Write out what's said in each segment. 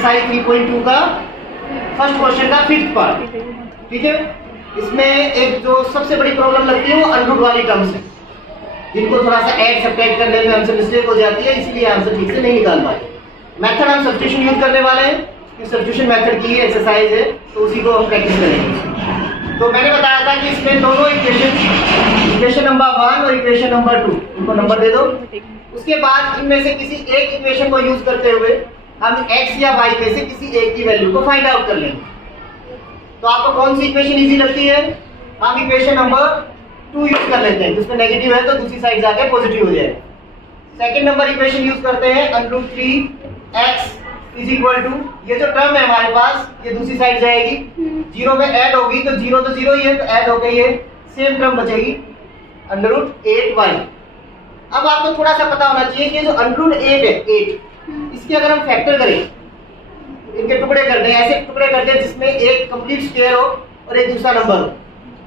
Exercise 3.2 का first question का 5th part. ठीक है, इसमें एक जो सबसे बड़ी प्रॉब्लम लगती है वो अनरूट वाली टर्म्स है, जिनको थोड़ा सा ऐड सब्ट्रैक्ट करने में हमसे मिस्टेक हो जाती है, इसलिए आंसर ठीक से नहीं निकाल पाए। मेथड हम सब्स्टिट्यूशन यूज करने वाले हैं, सब्स्टिट्यूशन मेथड की एक्सरसाइज है, तो उसी को हम प्रैक्टिस करेंगे। तो मैंने बताया था कि इसमें दोनों इक्वेशन नंबर 1 और इक्वेशन नंबर 2, इनको नंबर दे दो। उसके बाद इनमें से किसी एक इक्वेशन को यूज करते हुए हम x या y में से किसी एक की वैल्यू को फाइंड आउट कर लेंगे। तो आपको कौन सी इक्वेशन इजी लगती है? हम इक्वेशन नंबर 2 यूज कर लेते हैं, जिसमें नेगेटिव है तो दूसरी साइड जाके पॉजिटिव हो जाए। सेकंड नंबर इक्वेशन यूज करते हैं √3x इज इक्वल टू, ये जो टर्म है हमारे पास ये दूसरी साइड जाएगी, 0 में ऐड होगी तो 0 तो 0 ही है, तो ऐड हो गई है, सेम टर्म बचेगी √8y। अब आपको थोड़ा सा पता होना चाहिए कि जो √8 है 8, इसके अगर हम फैक्टर करें, इनके टुकड़े कर दें, ऐसे टुकड़े कर दें जिसमें एक कंप्लीट स्क्वायर हो और एक दूसरा नंबर हो,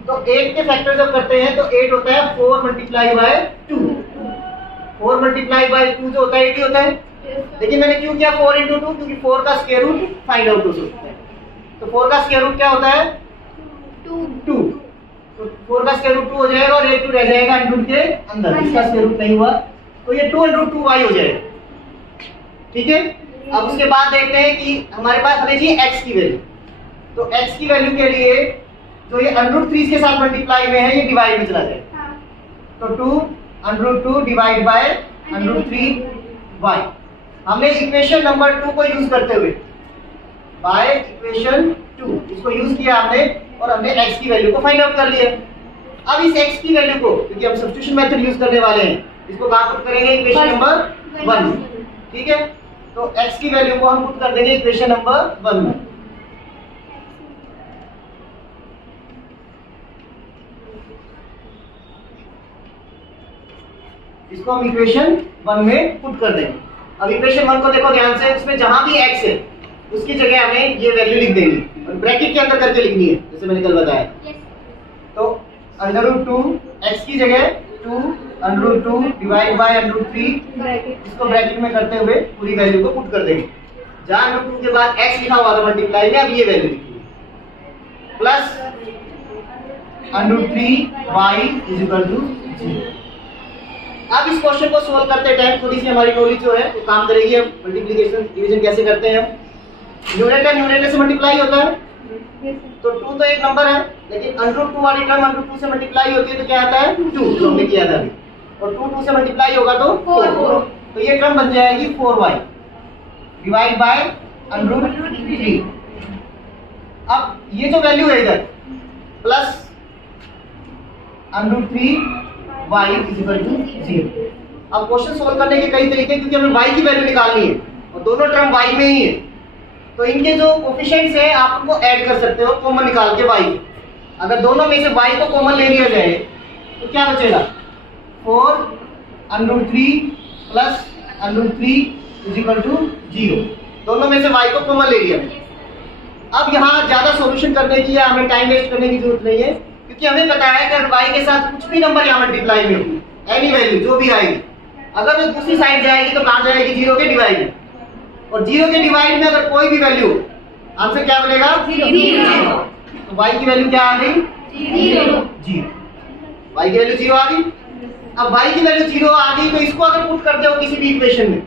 तो 8 के फैक्टर जब करते हैं तो 8 होता है 4 मल्टीप्लाई बाय 2, 4 मल्टीप्लाई बाय 2 जो होता है 8 ही होता है। लेकिन मैंने क्यों किया 4 × 2? क्योंकि 4 का स्क्वायर रूट फाइंड आउट हो सकता है। तो 4 का स्क्वायर रूट क्या होता है? 2। तो 4 का स्क्वायर रूट 2 हो जाएगा और 8 2 रह जाएगा √ के अंदर, इसका स्क्वायर रूट नहीं हुआ, तो ये 2 × 2y हो जाएगा। ठीक है, अब उसके बाद देखते हैं कि हमारे पास हमें चाहिए x की वैल्यू। तो x की वैल्यू के लिए जो ये √3 के साथ मल्टीप्लाई में है, ये डिवाइड में चला जाएगा, तो 2 √2 डिवाइड बाय √3y। हमने इक्वेशन नंबर 2 को यूज करते हुए बाय इक्वेशन 2 इसको यूज किया हमने, और हमने x की वैल्यू को फाइंड आउट कर लिया। अब इस x की वैल्यू को, क्योंकि हम सब्स्टिट्यूशन मेथड यूज करने वाले हैं, इसको कहां पुट करेंगे? इक्वेशन नंबर 1 में। ठीक है, तो x की वैल्यू को हम पुट कर देंगे इक्वेशन नंबर 1 में। इसको हम इक्वेशन 1 में पुट कर देंगे। अब इक्वेशन 1 को देखो ध्यान से, उसमें जहां भी x है उसकी जगह हमें ये वैल्यू लिख देंगे और ब्रैकेट के अंदर करके लिखनी है, जैसे मैंने कल बताया। तो √2 x की जगह 2 √2 डिवाइड बाय √3, इसको ब्रैकेट में करते हुए पूरी वैल्यू को पुट कर देंगे। जहां √2 के बाद x लिखा हुआ था मल्टीप्लाई में, अब ये वैल्यू लिखी है, plus √3y is equal to 0। अब इस क्वेश्चन को सोल्व करते टाइम थोड़ी सी हमारी नॉलेज जो है वो काम करेगी। हम मल्टीप्लिकेशन डिवीजन कैसे करते हैं, न्यूमरेटर से मल्टीप्लाई होता है, तो 2 तो एक नंबर है, लेकिन √2 वाली टर्म √2 से मल्टीप्लाई होती है तो क्या आता है? 2, जो हमने किया था, और 2 से मल्टीप्लाई होगा तो 4, तो ये टर्म बन जाएगी 4y डिवाइड बाय √3। अब ये जो वैल्यू है इधर plus √3y is equal to 0। अब क्वेश्चन सोल्व करने के कई तरीके, क्योंकि हमें y की वैल्यू निकालनी है और दोनों टर्म y में ही है, तो इनके जो कोफिशिएंट्स हैं आप उनको ऐड कर सकते हो कॉमन निकाल के y। अगर दोनों में से y को कॉमन ले लिया जाए तो क्या बचेगा? 4 √3 प्लस √3 इज इक्वल टू 0। दोनों में से y को कॉमन ले लिया। अब यहाँ ज्यादा सॉल्यूशन करने की या हमें टाइम वेस्ट करने की जरूरत नहीं है, क्योंकि हमें पता है कि y के साथ कुछ भी नंबर यहाँ मल्टीप्लाई में होगी, एनी वैल्यू जो भी आएगी, अगर वो दूसरी साइड जाएगी तो कहाँ जाएगी? 0 के डिवाइड में, और 0 के डिवाइड में अगर कोई भी वैल्यू आंसर क्या बनेगा? 0। तो y की वैल्यू क्या आ गई? 0। y की वैल्यू 0 आ गई। अब y की वैल्यू 0 आ गई तो इसको अगर पुट करते हो किसी भी इक्वेशन में,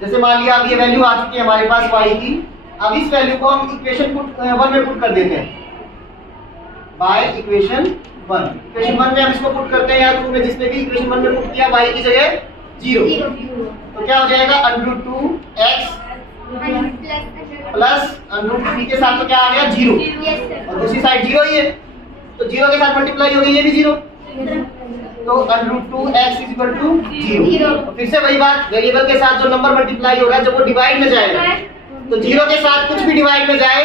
जैसे मान लिया अब ये वैल्यू आ चुकी है हमारे पास y की, अब इस वैल्यू को हम इक्वेशन 1 में पुट कर देते हैं बाय इक्वेशन 1। इक्वेशन 1 में हम इसको पुट करते हैं, या 2 में जिसने भी इक्वेशन 1 में पुट किया y की जगह 0, तो क्या हो जाएगा? √2x प्लस √3 के साथ तो क्या आ गया? 0, और दूसरी साइड 0 ही है, तो 0 के साथ मल्टीप्लाई हो गई, ये भी 0, तो √2x इज इक्वल टू 0। तो फिर से वही बात, वेरिएबल के साथ जो नंबर मल्टीप्लाई होगा जब वो डिवाइड में जाएगा, तो 0 के साथ कुछ भी डिवाइड में जाए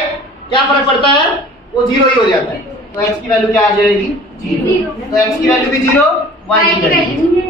क्या फर्क पड़ता है? वो 0 ही हो जाता है। तो x की वैल्यू क्या आ जाएगी? 0। तो x की वैल्यू भी 0, y की वैल्यू